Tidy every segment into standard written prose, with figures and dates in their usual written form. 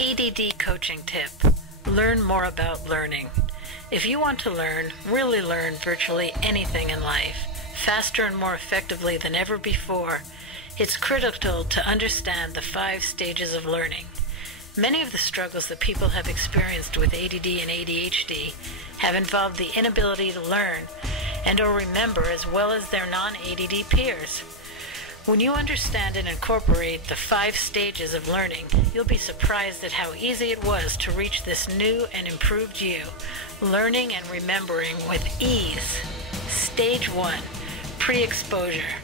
ADD coaching tip. Learn more about learning. If you want to learn, really learn virtually anything in life, faster and more effectively than ever before, it's critical to understand the 5 stages of learning. Many of the struggles that people have experienced with ADD and ADHD have involved the inability to learn and or remember as well as their non-ADD peers. When you understand and incorporate the 5 stages of learning, you'll be surprised at how easy it was to reach this new and improved you, learning and remembering with ease. Stage 1, pre-exposure.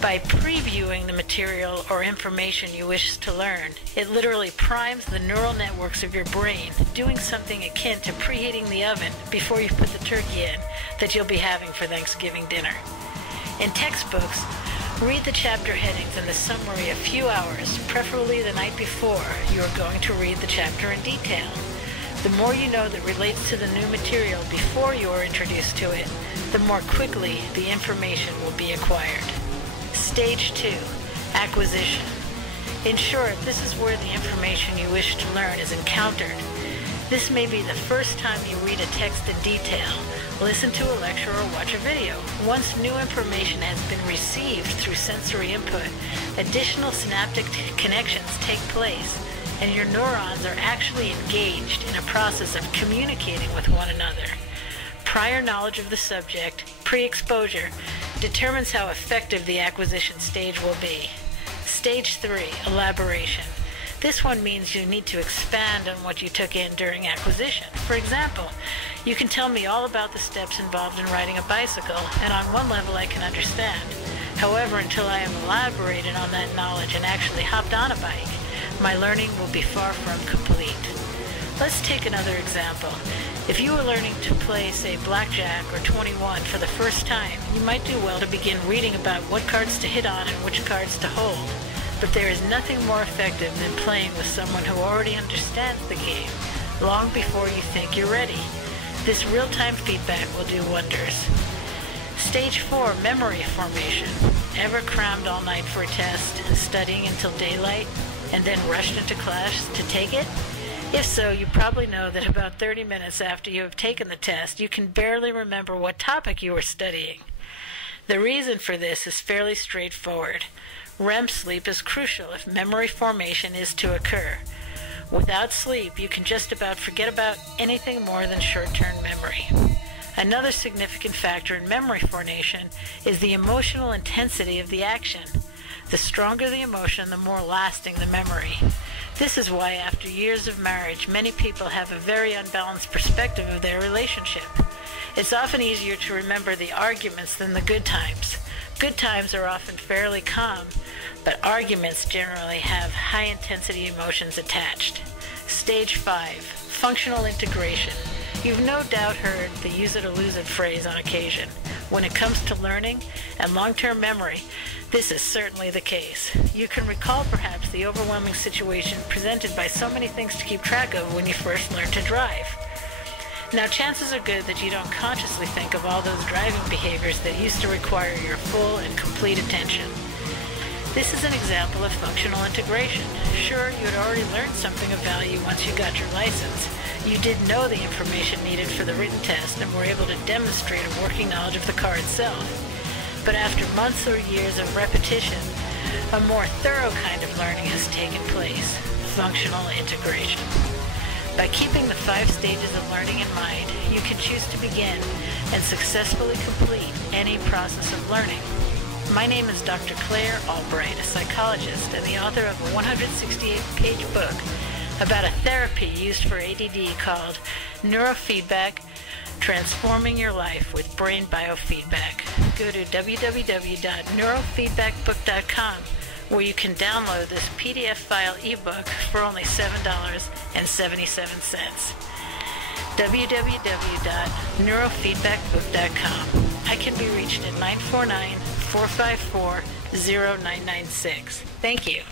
By previewing the material or information you wish to learn, it literally primes the neural networks of your brain, doing something akin to preheating the oven before you put the turkey in that you'll be having for Thanksgiving dinner. In textbooks, read the chapter headings and the summary a few hours, preferably the night before you are going to read the chapter in detail. The more you know that relates to the new material before you are introduced to it, the more quickly the information will be acquired. Stage 2, acquisition. In short, this is where the information you wish to learn is encountered. This may be the first time you read a text in detail, listen to a lecture, or watch a video. Once new information has been received through sensory input, additional synaptic connections take place, and your neurons are actually engaged in a process of communicating with one another. Prior knowledge of the subject, pre-exposure, determines how effective the acquisition stage will be. Stage 3, elaboration. This one means you need to expand on what you took in during acquisition. For example, you can tell me all about the steps involved in riding a bicycle, and on one level I can understand. However, until I have elaborated on that knowledge and actually hopped on a bike, my learning will be far from complete. Let's take another example. If you were learning to play, say, blackjack or 21 for the first time, you might do well to begin reading about what cards to hit on and which cards to hold. But there is nothing more effective than playing with someone who already understands the game long before you think you're ready. This real-time feedback will do wonders. Stage 4, memory formation. Ever crammed all night for a test, studying until daylight, and then rushed into class to take it? If so, you probably know that about 30 minutes after you have taken the test, you can barely remember what topic you were studying. The reason for this is fairly straightforward. REM sleep is crucial if memory formation is to occur. Without sleep, you can just about forget about anything more than short-term memory. Another significant factor in memory formation is the emotional intensity of the action. The stronger the emotion, the more lasting the memory. This is why after years of marriage, many people have a very unbalanced perspective of their relationship. It's often easier to remember the arguments than the good times. Good times are often fairly calm, but arguments generally have high-intensity emotions attached. Stage 5, functional integration. You've no doubt heard the use it or lose it phrase on occasion. When it comes to learning and long-term memory, this is certainly the case. You can recall perhaps the overwhelming situation presented by so many things to keep track of when you first learned to drive. Now, chances are good that you don't consciously think of all those driving behaviors that used to require your full and complete attention. This is an example of functional integration. Sure, you had already learned something of value once you got your license. You did know the information needed for the written test and were able to demonstrate a working knowledge of the car itself. But after months or years of repetition, a more thorough kind of learning has taken place, functional integration. By keeping the 5 stages of learning in mind, you can choose to begin and successfully complete any process of learning. My name is Dr. Claire Albright, a psychologist and the author of a 168-page book about a therapy used for ADD called Neurofeedback, Transforming Your Life with Brain Biofeedback. Go to www.neurofeedbackbook.com where you can download this PDF file ebook for only $7.77. www.neurofeedbackbook.com. I can be reached at 949-454-0996. Thank you.